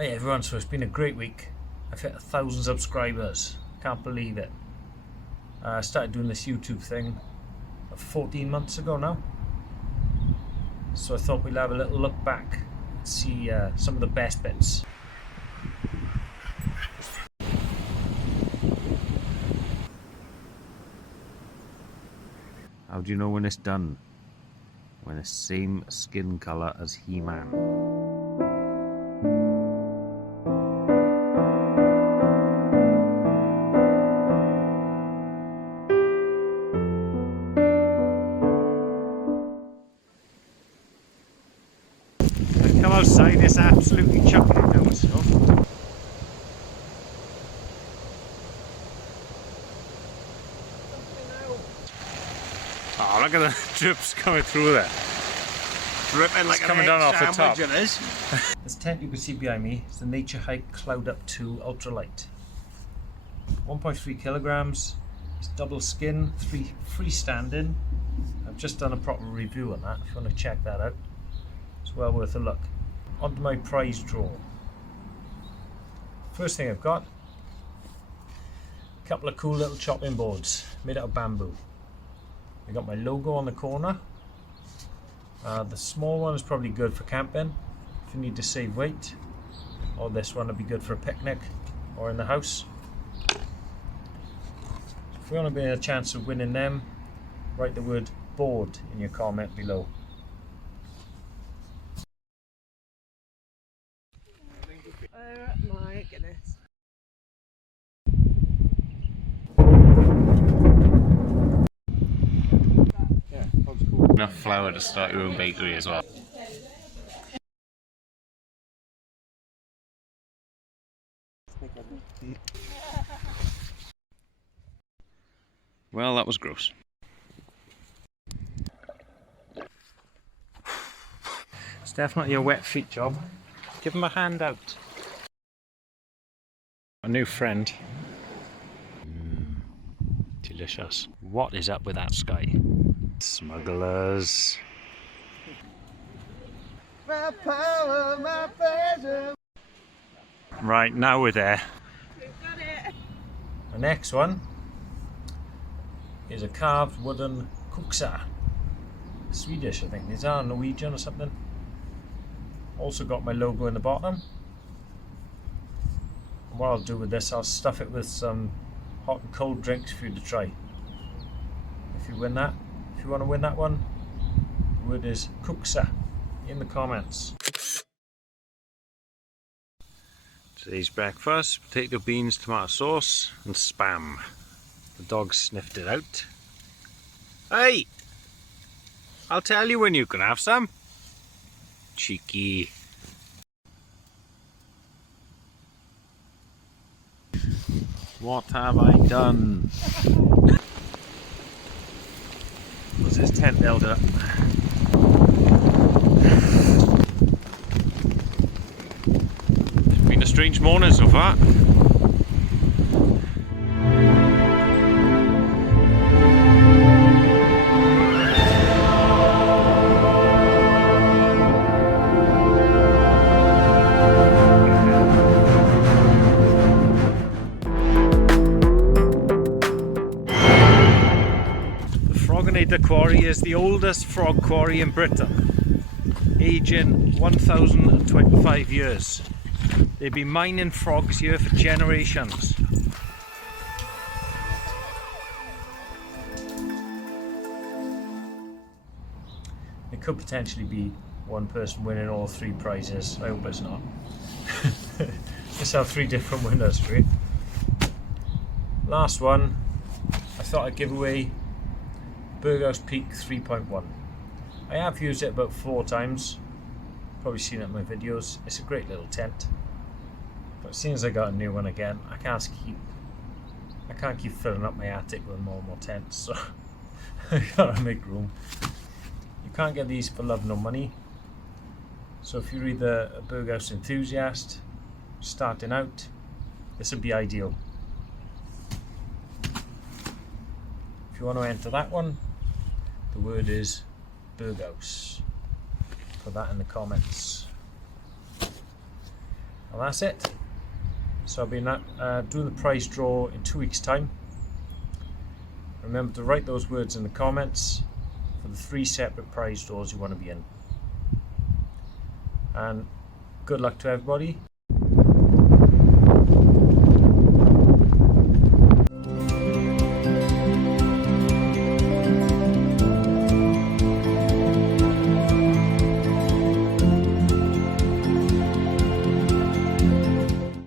Hey everyone, so it's been a great week. I've hit 1,000 subscribers. Can't believe it. I started doing this YouTube thing 14 months ago now. So I thought we'd have a little look back and see some of the best bits. How do you know when it's done? When it's same skin colour as He-Man. Come outside, it's absolutely chucking it down snow. Oh, look at the drips coming through there. Dripping like coming down off the top. It is. This tent you can see behind me is the Nature Hike Cloud Up 2 Ultralight. 1.3 kilograms, it's double skin, freestanding. I've just done a proper review on that if you want to check that out. It's well worth a look. On to my prize draw. First thing I've got, a couple of cool little chopping boards made out of bamboo. I got my logo on the corner. The small one is probably good for camping if you need to save weight, or this one would be good for a picnic or in the house. So if you want to be in a chance of winning them, write the word board in your comment below. Oh my goodness. Enough flour to start your own bakery as well. Well, that was gross. It's definitely a wet feet job. Give him a hand out. A new friend. Delicious. What is up with that sky? Smugglers. My power, my pleasure. Right, now we're there. We've got it. The next one is a carved wooden kuksa. Swedish, I think. These are Norwegian or something. Also got my logo in the bottom. And what I'll do with this, I'll stuff it with some hot and cold drinks for you to try. If you win that, if you want to win that one, the word is kuksa in the comments. Today's breakfast, potato, beans, tomato sauce and spam. The dog sniffed it out. Hey! I'll tell you when you can have some. Cheeky. What have I done? Was his tent held up? It's been a strange morning so far. The quarry is the oldest frog quarry in Britain, aging 1,025 years. They've been mining frogs here for generations. It could potentially be one person winning all three prizes. I hope it's not. Let's have three different winners, right? Last one, I thought I'd give away Berghaus Peak 3.1. I have used it about 4 times. Probably seen it in my videos. It's a great little tent. But as soon as I got a new one again, I can't keep filling up my attic with more and more tents, so I gotta make room. You can't get these for love nor money. So if you're either a Berghaus enthusiast, starting out, this would be ideal. If you want to enter that one, the word is Berghaus. Put that in the comments. And that's it. So I'll be doing the prize draw in 2 weeks' time. Remember to write those words in the comments for the 3 separate prize draws you want to be in. And good luck to everybody.